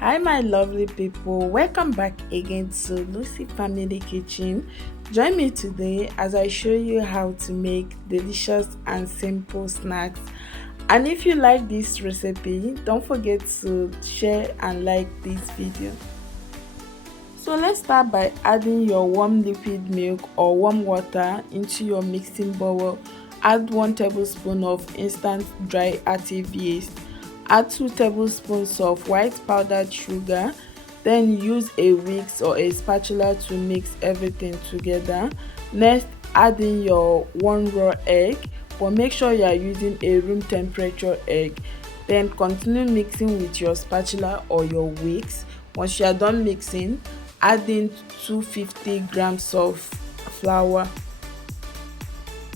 Hi my lovely people, welcome back again to Lucy Family Kitchen. Join me today as I show you how to make delicious and simple snacks. And if you like this recipe, don't forget to share and like this video. So let's start by adding your warm liquid milk or warm water into your mixing bowl. Add 1 tablespoon of instant dry active yeast. Add 2 tablespoons of white powdered sugar. Then use a whisk or a spatula to mix everything together. Next, add in your 1 raw egg, but make sure you are using a room temperature egg. Then continue mixing with your spatula or your whisk. Once you are done mixing, add in 250 grams of flour.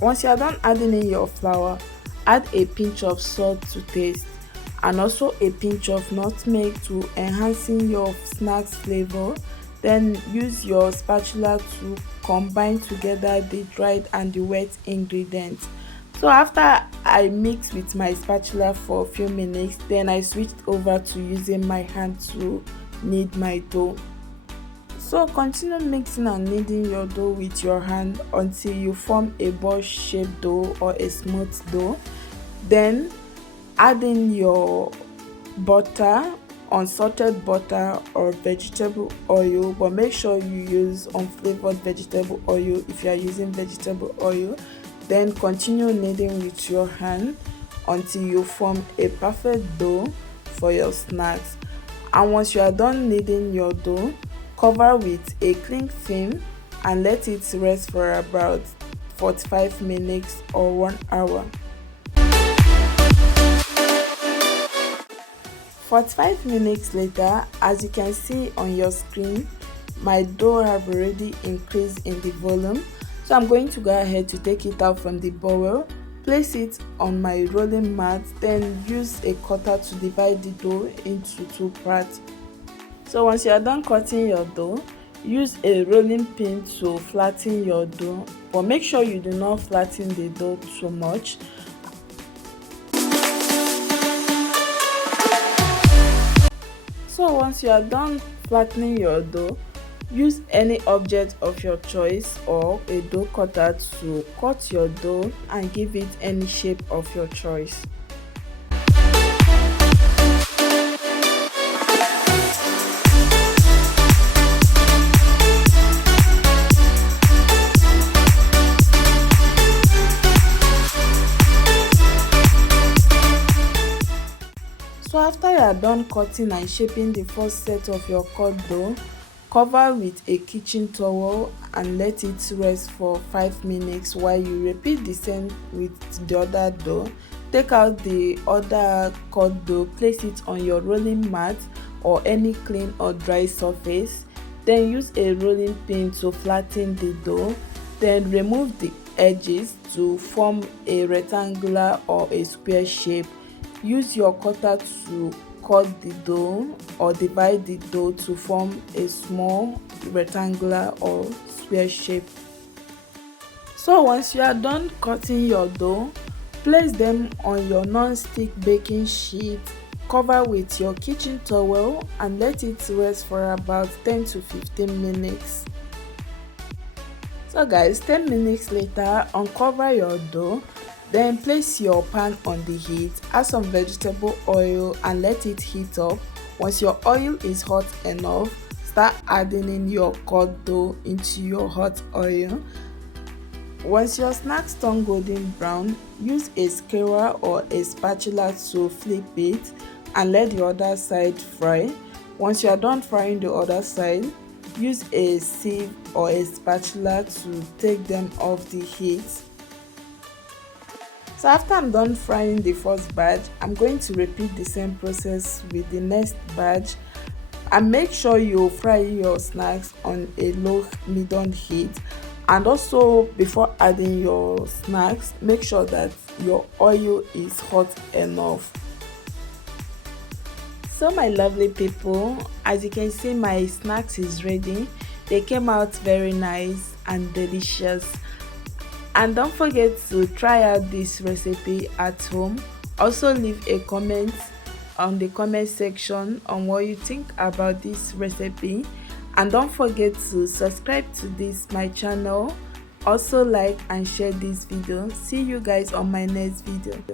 Once you are done adding in your flour, add a pinch of salt to taste and also a pinch of nutmeg to enhancing your snacks flavor. Then use your spatula to combine together the dried and the wet ingredients. So after I mix with my spatula for a few minutes, then I switched over to using my hand to knead my dough. So continue mixing and kneading your dough with your hand until you form a ball shaped dough or a smooth dough. Then add in your butter, unsalted butter or vegetable oil, but make sure you use unflavored vegetable oil if you are using vegetable oil. Then continue kneading with your hand until you form a perfect dough for your snacks. And once you are done kneading your dough, cover with a cling film and let it rest for about 45 minutes or 1 hour. 45 minutes later, as you can see on your screen, my dough have already increased in the volume. So I'm going to go ahead to take it out from the bowl, place it on my rolling mat, then use a cutter to divide the dough into 2 parts. So once you are done cutting your dough, use a rolling pin to flatten your dough, but make sure you do not flatten the dough too much. So once you are done flattening your dough, use any object of your choice or a dough cutter to cut your dough and give it any shape of your choice. So after you are done cutting and shaping the first set of your cut dough, cover with a kitchen towel and let it rest for 5 minutes while you repeat the same with the other dough. Take out the other cut dough, place it on your rolling mat or any clean or dry surface. Then use a rolling pin to flatten the dough. Then remove the edges to form a rectangular or a square shape. Use your cutter to cut the dough or divide the dough to form a small rectangular or square shape. So once you are done cutting your dough, place them on your non-stick baking sheet, cover with your kitchen towel and let it rest for about 10 to 15 minutes. So guys, 10 minutes later, uncover your dough. Then place your pan on the heat, add some vegetable oil and let it heat up. Once your oil is hot enough, start adding in your cut dough into your hot oil. Once your snacks turn golden brown, use a skewer or a spatula to flip it and let the other side fry. Once you are done frying the other side, use a sieve or a spatula to take them off the heat. So after I'm done frying the first batch, I'm going to repeat the same process with the next batch. And make sure you fry your snacks on a low medium heat. And also before adding your snacks, make sure that your oil is hot enough. So my lovely people, as you can see, my snacks is ready. They came out very nice and delicious. And don't forget to try out this recipe at home. Also leave a comment on the comment section on what you think about this recipe, and don't forget to subscribe to this my channel. Also like and share this video. See you guys on my next video.